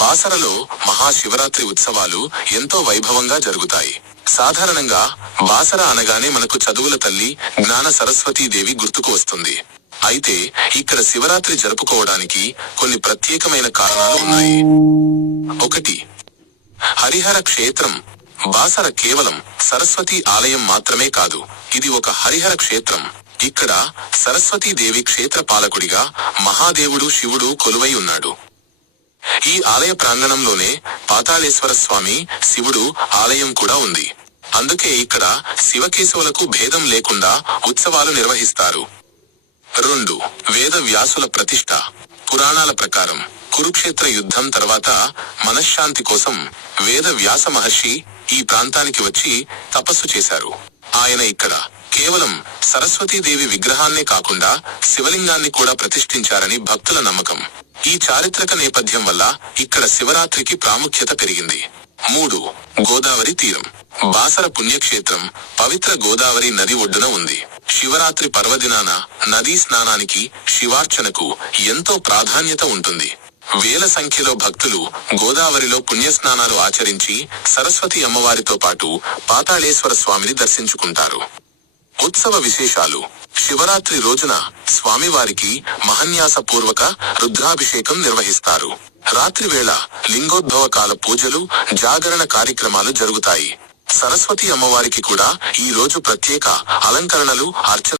బాసరలో మహాశివరాత్రి ఉత్సవాలు ఎంతో వైభవంగా జరుగుతాయి. సాధారణంగా బాసర అనగానే మనకు చదువుల తల్లి జ్ఞాన సరస్వతీదేవి గుర్తుకు వస్తుంది. అయితే ఇక్కడ శివరాత్రి జరుపుకోవడానికి కొన్ని ప్రత్యేకమైన కారణాలు ఉన్నాయి. 1. హరిహర క్షేత్రం. బాసర కేవలం సరస్వతి ఆలయం మాత్రమే కాదు, ఇది ఒక హరిహర క్షేత్రం. ఇక్కడ సరస్వతీదేవి క్షేత్ర పాలకుడిగా మహాదేవుడు శివుడు కొలువై ఉన్నాడు. ఈ ఆలయ ప్రాంగణంలోనే పాతాళేశ్వర స్వామి శివుడు ఆలయం కూడా ఉంది. అందుకే ఇక్కడ శివకేశవులకు భేదం లేకుండా ఉత్సవాలు నిర్వహిస్తారు. 2. వేద వ్యాసుల ప్రతిష్ఠ. పురాణాల ప్రకారం కురుక్షేత్ర యుద్ధం తర్వాత మనశ్శాంతి కోసం వేద వ్యాస మహర్షి ఈ ప్రాంతానికి వచ్చి తపస్సు చేశారు. ఆయన ఇక్కడ కేవలం సరస్వతీదేవి విగ్రహాన్నే కాకుండా శివలింగాన్ని కూడా ప్రతిష్ఠించారని భక్తుల నమ్మకం. ఈ చారిత్రక నేపథ్యం వల్ల ఇక్కడ శివరాత్రికి ప్రాముఖ్యత పెరిగింది. 3. గోదావరి తీరం. బాసర పుణ్యక్షేత్రం పవిత్ర గోదావరి నది ఒడ్డున ఉంది. శివరాత్రి పర్వదినాన నదీ స్నానానికి, శివార్చనకు ఎంతో ప్రాధాన్యత ఉంటుంది. వేల సంఖ్యలో భక్తులు గోదావరిలో పుణ్యస్నానాలు ఆచరించి సరస్వతి అమ్మవారితో పాటు పాతాళేశ్వర స్వామిని దర్శించుకుంటారు. ఉత్సవ విశేషాలు. శివరాత్రి రోజున స్వామివారికి మహన్యాసపూర్వక రుద్రాభిషేకం నిర్వహిస్తారు. రాత్రివేళ లింగోద్భవ కాల పూజలు, జాగరణ కార్యక్రమాలు జరుగుతాయి. సరస్వతి అమ్మవారికి కూడా ఈ రోజు ప్రత్యేక అలంకరణలు, అర్చన